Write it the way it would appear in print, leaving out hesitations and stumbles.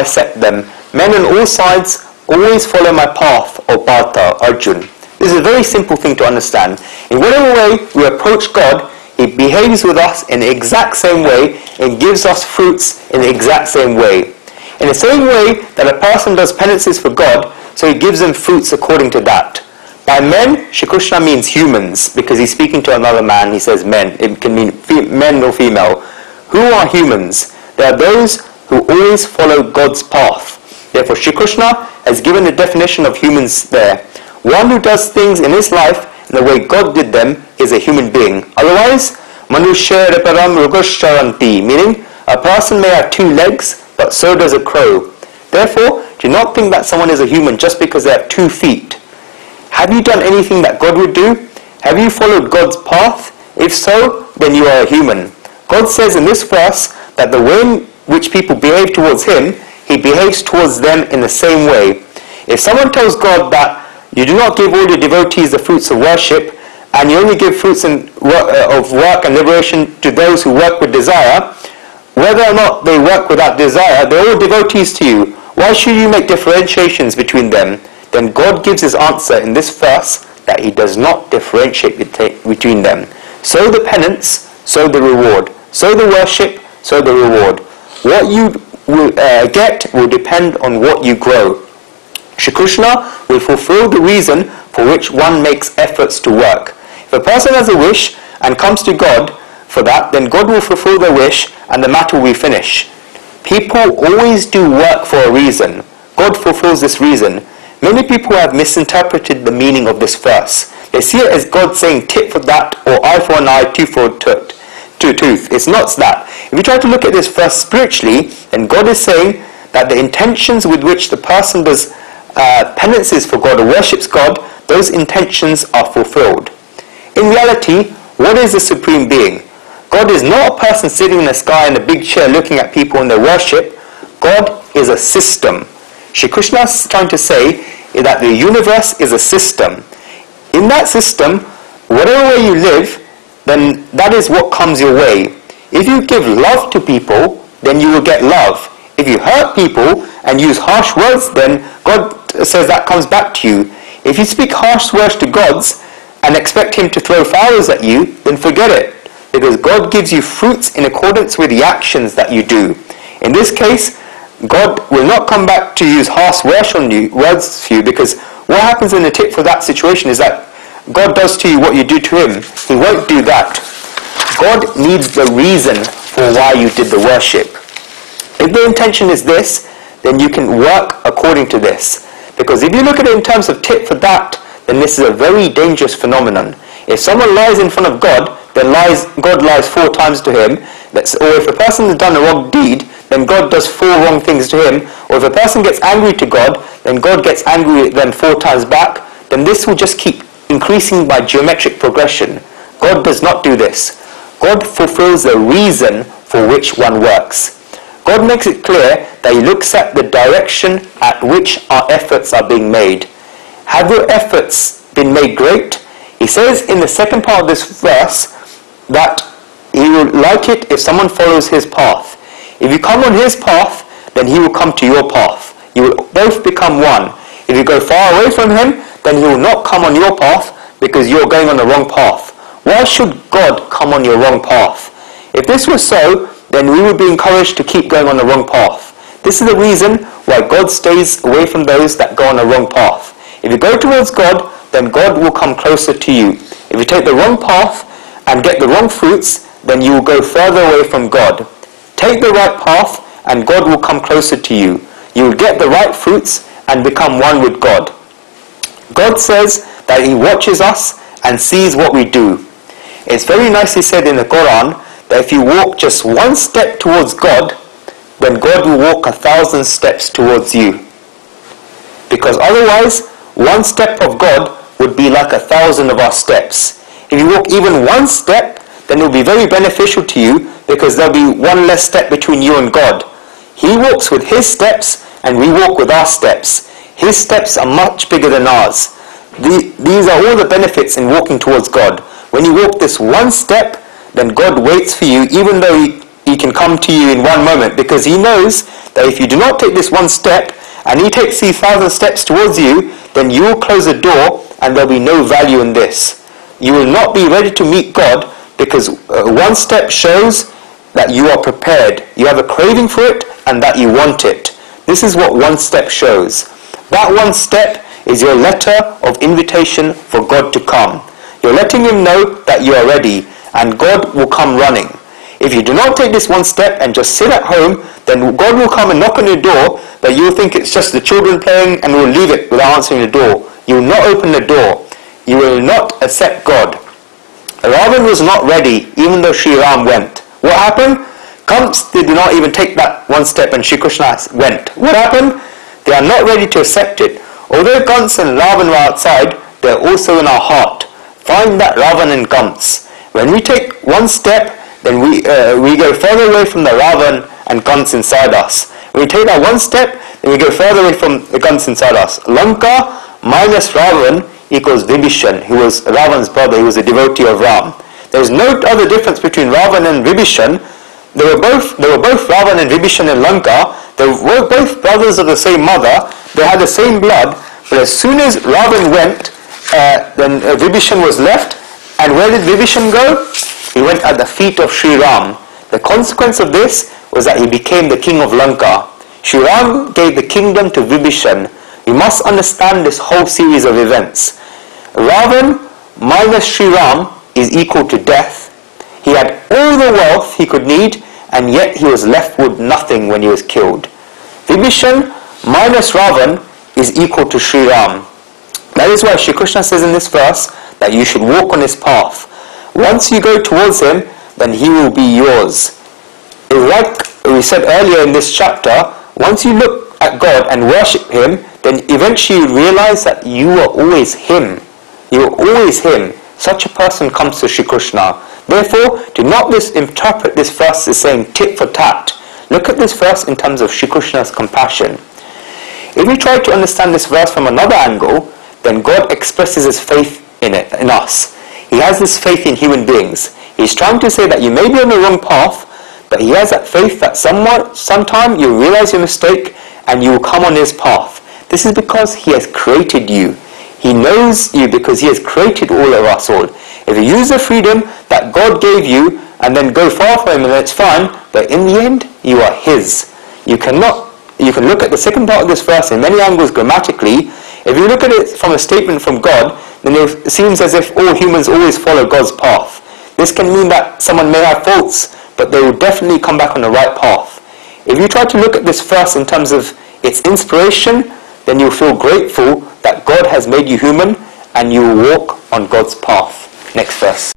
have set them. Men on all sides always follow my path, O Partha, Arjuna. This is a very simple thing to understand. In whatever way we approach God, He behaves with us in the exact same way and gives us fruits in the exact same way. In the same way that a person does penances for God, so He gives them fruits according to that. By men, Shri Krishna means humans, because He's speaking to another man, He says men. It can mean men or female. Who are humans? They are those who always follow God's path. Therefore, Shri Krishna has given the definition of humans there. One who does things in his life in the way God did them is a human being. Otherwise, Manushya Reparam Rugasharanti, meaning a person may have two legs, but so does a crow. Therefore, do not think that someone is a human just because they have 2 feet. Have you done anything that God would do? Have you followed God's path? If so, then you are a human. God says in this verse that the way in which people behave towards Him, He behaves towards them in the same way. If someone tells God that you do not give all your devotees the fruits of worship, and you only give fruits of work and liberation to those who work with desire, whether or not they work without desire, they are all devotees to you. Why should you make differentiations between them? Then God gives His answer in this verse that He does not differentiate between them. So the penance, so the reward. So the worship, so the reward. What you will get will depend on what you grow. Shri Krishna will fulfill the reason for which one makes efforts to work. If a person has a wish and comes to God for that, then God will fulfill their wish and the matter will be finished. People always do work for a reason. God fulfills this reason. Many people have misinterpreted the meaning of this verse. They see it as God saying tit for that, or eye for an eye, tooth for a tooth. It's not that. If you try to look at this verse spiritually, then God is saying that the intentions with which the person does penances for God or worships God, those intentions are fulfilled. In reality, what is the Supreme Being? God is not a person sitting in the sky in a big chair looking at people in their worship. God is a system. Shri Krishna is trying to say that the universe is a system. In that system, whatever way you live, then that is what comes your way. If you give love to people, then you will get love. If you hurt people and use harsh words, then God says that comes back to you. If you speak harsh words to gods and expect Him to throw flowers at you, then forget it. Because God gives you fruits in accordance with the actions that you do. In this case, God will not come back to use harsh words for you, because what happens in the tit for that situation is that God does to you what you do to Him. He won't do that. God needs the reason for why you did the worship. If the intention is this, then you can work according to this. Because if you look at it in terms of tit for that, then this is a very dangerous phenomenon. If someone lies in front of God, then God lies 4 times to him. Or if a person has done a wrong deed, then God does 4 wrong things to him. Or if a person gets angry to God, then God gets angry at them 4 times back. Then this will just keep increasing by geometric progression. God does not do this. God fulfills the reason for which one works. God makes it clear that He looks at the direction at which our efforts are being made. Have your efforts been made great? He says in the second part of this verse that He will like it if someone follows His path. If you come on His path, then He will come to your path. You will both become one. If you go far away from Him, then He will not come on your path because you are going on the wrong path. Why should God come on your wrong path? If this was so, then we would be encouraged to keep going on the wrong path. This is the reason why God stays away from those that go on the wrong path. If you go towards God, then God will come closer to you. If you take the wrong path and get the wrong fruits, then you will go further away from God. Take the right path and God will come closer to you. You will get the right fruits and become one with God. God says that He watches us and sees what we do. It's very nicely said in the Quran that if you walk just 1 step towards God, then God will walk 1,000 steps towards you. Because otherwise, 1 step of God would be like 1,000 of our steps. If you walk even 1 step, then it will be very beneficial to you, because there will be 1 less step between you and God. He walks with His steps and we walk with our steps. His steps are much bigger than ours. These are all the benefits in walking towards God. When you walk this 1 step, then God waits for you, even though he can come to you in one moment, because he knows that if you do not take this one step and he takes these 1,000 steps towards you, then you will close the door and there will be no value in this. You will not be ready to meet God, because one step shows that you are prepared, you have a craving for it, and that you want it. This is what one step shows. That one step is your letter of invitation for God to come. You're letting him know that you are ready, and God will come running. If you do not take this one step and just sit at home, then God will come and knock on your door, but you'll think it's just the children playing and will leave it without answering the door. You will not open the door. You will not accept God. Ravan was not ready, even though Sri Ram went. What happened? Kamsa did not even take that one step, and Shri Krishna went. What happened? They are not ready to accept it. Although Kamsa and Ravan were outside, they are also in our heart. Find that Ravan and Kamsa. When we take one step, then we go further away from the Ravan and Kamsa inside us. When we take that one step, then we go further away from the Kamsa inside us. Lanka minus Ravan equals Vibhishan, who was Ravan's brother, who was a devotee of Ram. There is no other difference between Ravan and Vibhishan. They were both Ravan and Vibhishan in Lanka. They were both brothers of the same mother. They had the same blood. But as soon as Ravan went, then Vibhishan was left. And where did Vibhishan go? He went at the feet of Sri Ram. The consequence of this was that he became the king of Lanka. Sri Ram gave the kingdom to Vibhishan. We must understand this whole series of events. Ravan minus Sri Ram is equal to death. He had all the wealth he could need, and yet he was left with nothing when he was killed. Vibhishan minus Ravan is equal to Sri Ram. That is why Shri Krishna says in this verse that you should walk on his path. Once you go towards him, then he will be yours. Like we said earlier in this chapter, once you look at God and worship him, then eventually you realize that you are always him. You are always him. Such a person comes to Shri Krishna. Therefore, do not interpret this verse as saying tit for tat. Look at this verse in terms of Shri Krishna's compassion. If we try to understand this verse from another angle, then God expresses his faith in us. He has this faith in human beings. He's trying to say that you may be on the wrong path, but he has that faith that sometime you realize your mistake and you will come on his path. This is because he has created you. He knows you because he has created all of us all. If you use the freedom that God gave you and then go far from him, then it's fine, but in the end, you are his. You can look at the second part of this verse in many angles grammatically. If you look at it from a statement from God, then it seems as if all humans always follow God's path. This can mean that someone may have faults, but they will definitely come back on the right path. If you try to look at this verse in terms of its inspiration, then you'll feel grateful that God has made you human and you will walk on God's path. Next verse.